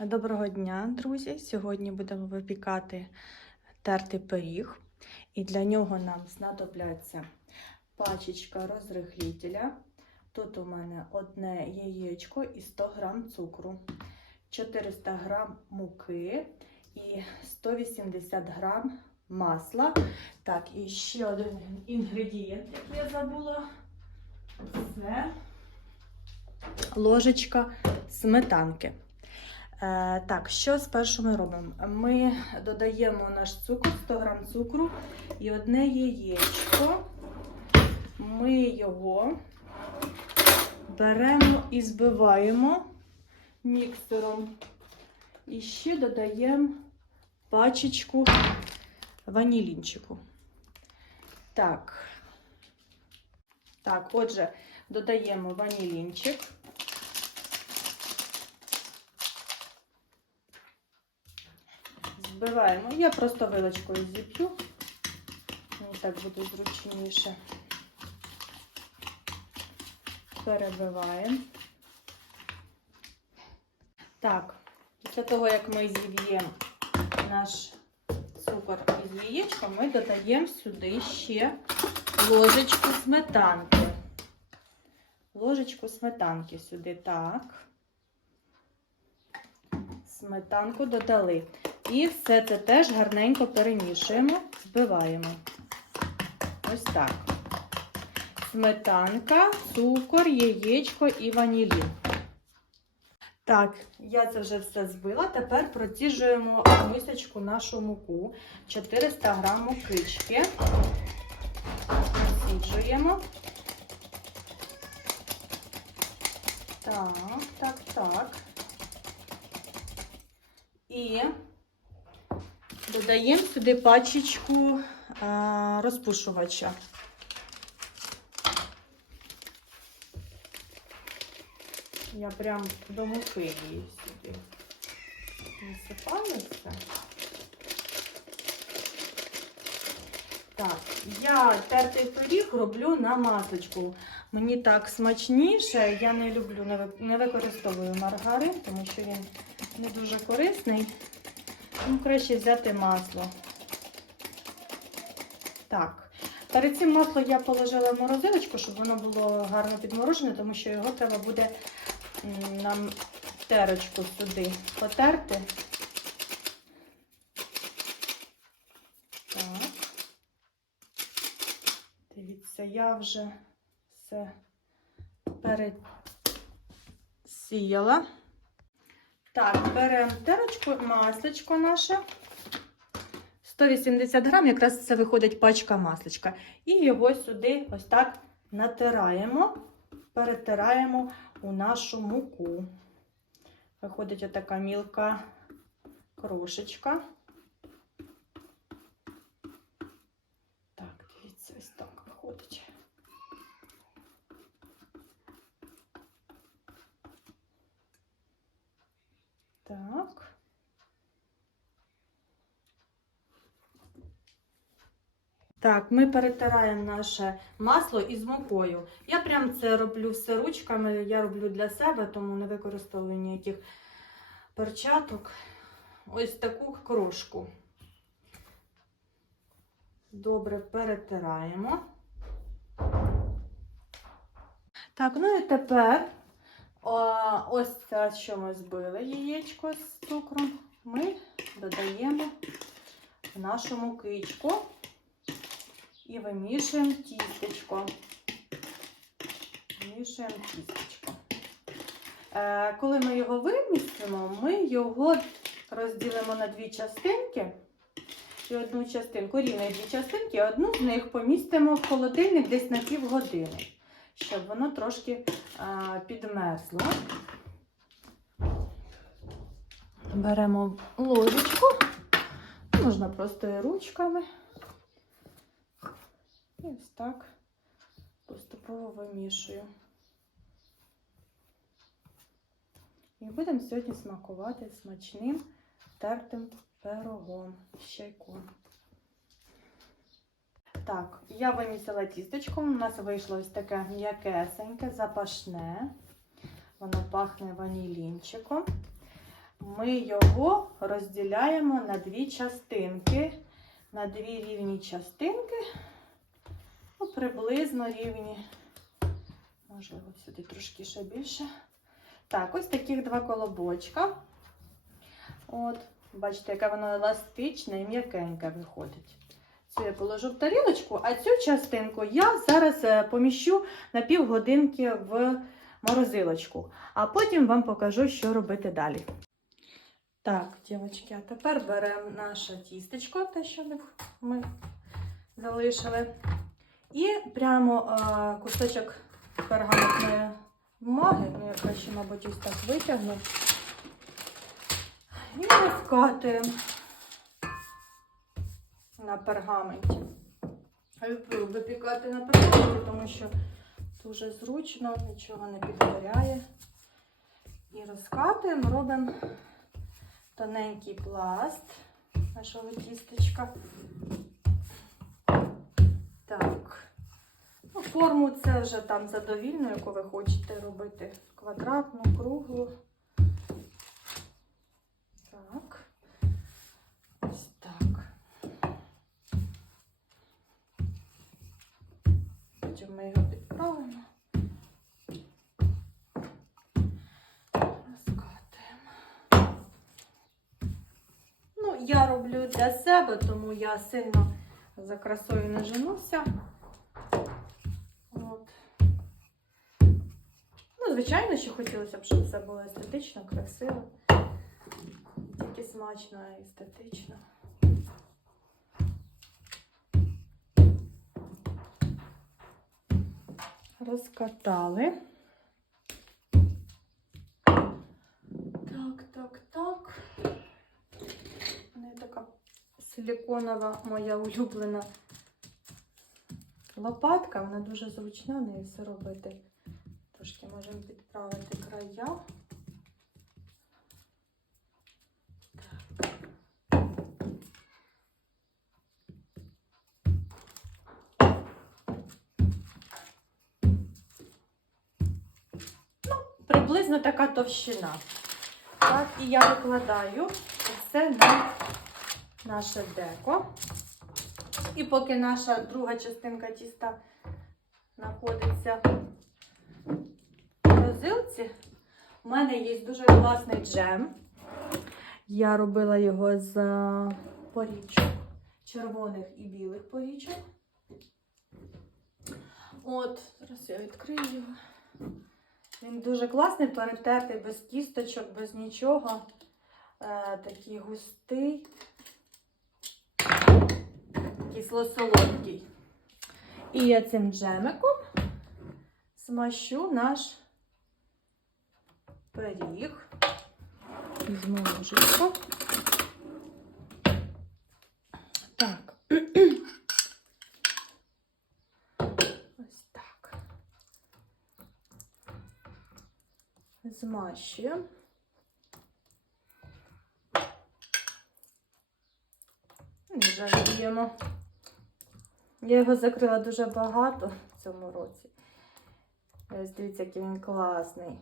Доброго дня, друзі! Сьогодні будемо випікати тертий пиріг, і для нього нам знадобляться пачечка розрихлітеля. Тут у мене одне яєчко і 100 г цукру, 400 г муки і 180 г масла. Так, і ще один інгредієнт, який я забула, це ложечка сметанки. Е, так, що спершу ми робимо? Ми додаємо наш цукор, 100 г цукру і одне яєчко. Ми його беремо і збиваємо міксером. І ще додаємо пачечку ванілінчику. Так. Так, отже, додаємо ванілінчик. Збиваємо. Я просто вилочкою зіп'ю. Мені так буде зручніше. Перебиваємо. Так, після того, як ми зіб'ємо наш цукор із яєчком, ми додаємо сюди ще ложечку сметанки. Ложечку сметанки сюди, так. Сметанку додали. І все це теж гарненько перемішуємо, збиваємо. Ось так. Сметанка, цукор, яєчко і ванілін. Так, я це вже все збила. Тепер проціжуємо в мисочку нашу муку. 400 грам мукички. Проціжуємо. Так, так, так. І додаємо сюди пачечку а, розпушувача. Я прям до муки її сюди насипаю все. Так, я тертий пиріг роблю на масочку. Мені так смачніше, я не люблю, не використовую маргарин, тому що він не дуже корисний. Ну, краще взяти масло. Так. Перед цим масло я положила в морозилочку, щоб воно було гарно підморожене, тому що його треба буде нам терочку сюди потерти. Так. Дивіться, я вже все пересіяла. Так, беремо терочку, масличко наше. 180 грам, якраз це виходить пачка масличка. І його сюди ось так натираємо, перетираємо у нашу муку. Виходить отака мілка крошечка. Так, дивіться, ось так виходить. Так. Так, ми перетираємо наше масло із мукою. Я прям це роблю все ручками, я роблю для себе, тому не використовую ніяких перчаток. Ось таку крошку. Добре перетираємо. Так, ну і тепер о, ось це, що ми збили яєчко з цукром, ми додаємо в нашу мукичку і вимішуємо тістечко. Вимішуємо тістечко. Е, коли ми його вимістимо, ми його розділимо на дві частинки. І одну частинку, рівно дві частинки, одну з них помістимо в холодильник десь на півгодини, щоб воно трошки а, підмерзло. Беремо ложечку, можна просто ручками. І ось так поступово вимішую. І будемо сьогодні смакувати смачним тертим пирогом з чайком. Так, я вимісила тістечко. У нас вийшло ось таке м'якесеньке, запашне. Воно пахне ванілінчиком. ми його розділяємо на дві частинки, на дві рівні частинки, ну, приблизно рівні, можливо, сюди трошки ще більше. Так, ось таких два колобочка. От, бачите, яке воно еластичне і м'якеньке виходить. Цю я положу в тарілочку, а цю частинку я зараз е, поміщу на півгодинки в морозилочку, а потім вам покажу, що робити далі. Так, дівчатки, а тепер беремо наше тістечко, те, що ми- залишили, і прямо а, кусочок пергаментної бумаги, ну я краще, мабуть, ось так витягну. І розкатуємо на пергаменті. Люблю випікати на пергаменті, тому що дуже зручно, нічого не підгоряє. І розкатуємо, робимо тоненький пласт нашого тістечка. Так. Ну, форму це вже там задовільно, яку ви хочете робити. Квадратну, круглу. Я роблю для себе, тому я сильно за красою не женуся. От. Ну, звичайно, що хотілося б, щоб все було естетично, красиво. Тільки смачно і естетично. Розкатали. Так, так, так. У мене така силіконова моя улюблена лопатка, вона дуже зручна, нею все робити. Трошки можемо підправити края. Ну, приблизно така товщина. Так, і я викладаю це на наше деко. І поки наша друга частинка тіста знаходиться в морозилці, у мене є дуже класний джем. Я робила його з порічок, червоних і білих порічок. От, зараз я відкрию його. Він дуже класний, перетертий без кісточок, без нічого. Е, такий густий, кисло-солодкий. І я цим джемиком смащу наш пиріг. Візьму ложечку. Так. Ось так. Змащуємо. І жаліємо. Я його закрила дуже багато в цьому році. Ось дивіться, який він класний.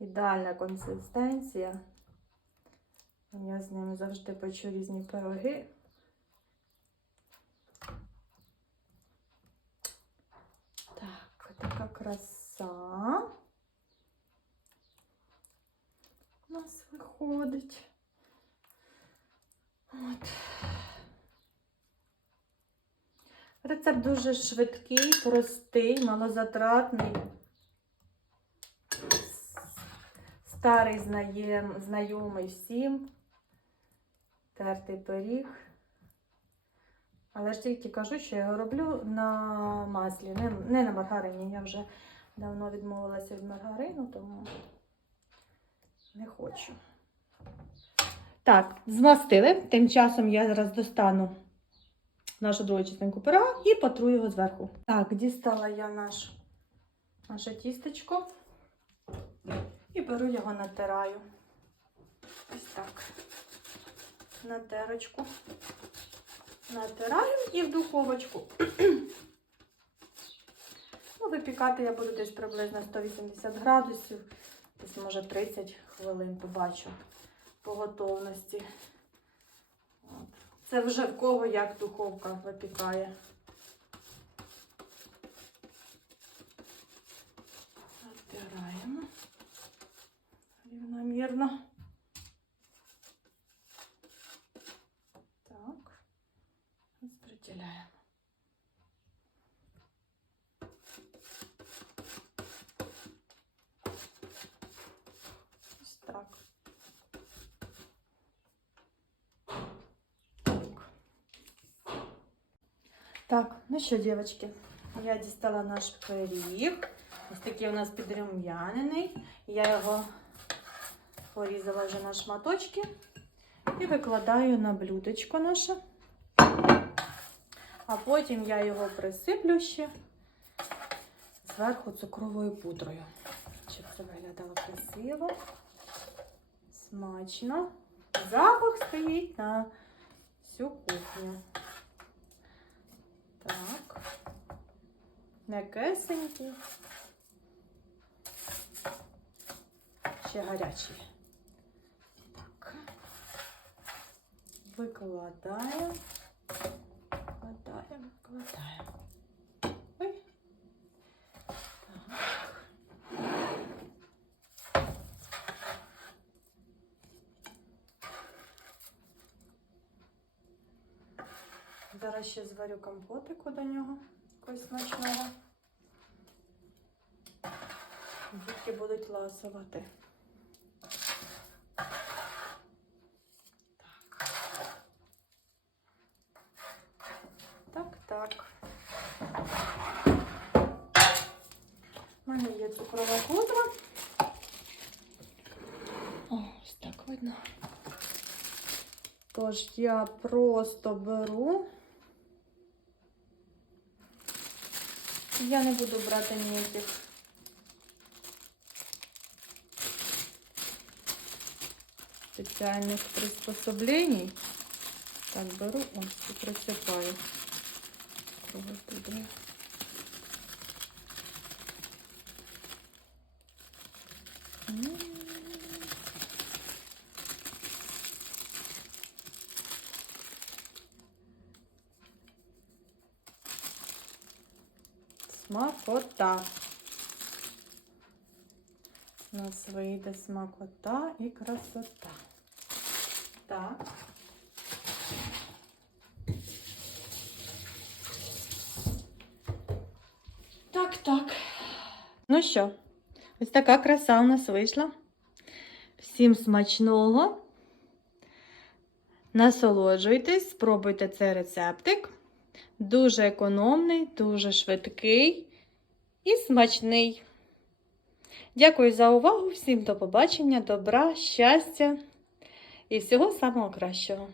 Ідеальна консистенція. Я з ним завжди печу різні пироги. Так, така краса. У нас виходить. От. Рецепт дуже швидкий, простий, малозатратний. Старий знайомий всім. Тертий пиріг. Але ж тільки кажу, що я його роблю на маслі, не, не на маргарині. Я вже давно відмовилася від маргарину, тому не хочу. Так, змастили. Тим часом я зараз достану нашу другу частинку пирога і потру його зверху. Так, дістала я наш, наше тістечко і беру його натираю. Ось так. На терочку. Натираю і в духовочку. Ну, випікати я буду десь приблизно 180 градусів. десь може 30 хвилин побачу по готовності. Це вже в кого як духовка випікає. Розбираємо рівномірно. Так, розподіляємо. Ось так. Так. Так, ну що, дівчатки, я дістала наш пиріг. Ось такий у нас підрум'янений. Я його порізала вже на шматочки і викладаю на блюдечко наше. А потім я його присиплю ще зверху цукровою пудрою. Щоб це виглядало красиво, смачно. Запах стоїть на всю кухню. Так. М'якесенький. Ще гарячий. Так. Викладаємо. Викладаємо, викладаємо. Зараз ще зварю компотику до нього, якогось смачного. Дітки будуть ласувати. Так, так. У мене є цукрова пудра. О, ось так видно. Тож я просто беру. Я не буду брати ніяких спеціальних приспособлень. Так, беру ось і присипаю. Цукровою Смакота. У нас вийде смакота і красота. Так. Так, так. Ну що, ось така краса у нас вийшла. Всім смачного. Насолоджуйтесь, спробуйте цей рецептик. Дуже економний, дуже швидкий і смачний. Дякую за увагу, всім до побачення, добра, щастя і всього самого кращого.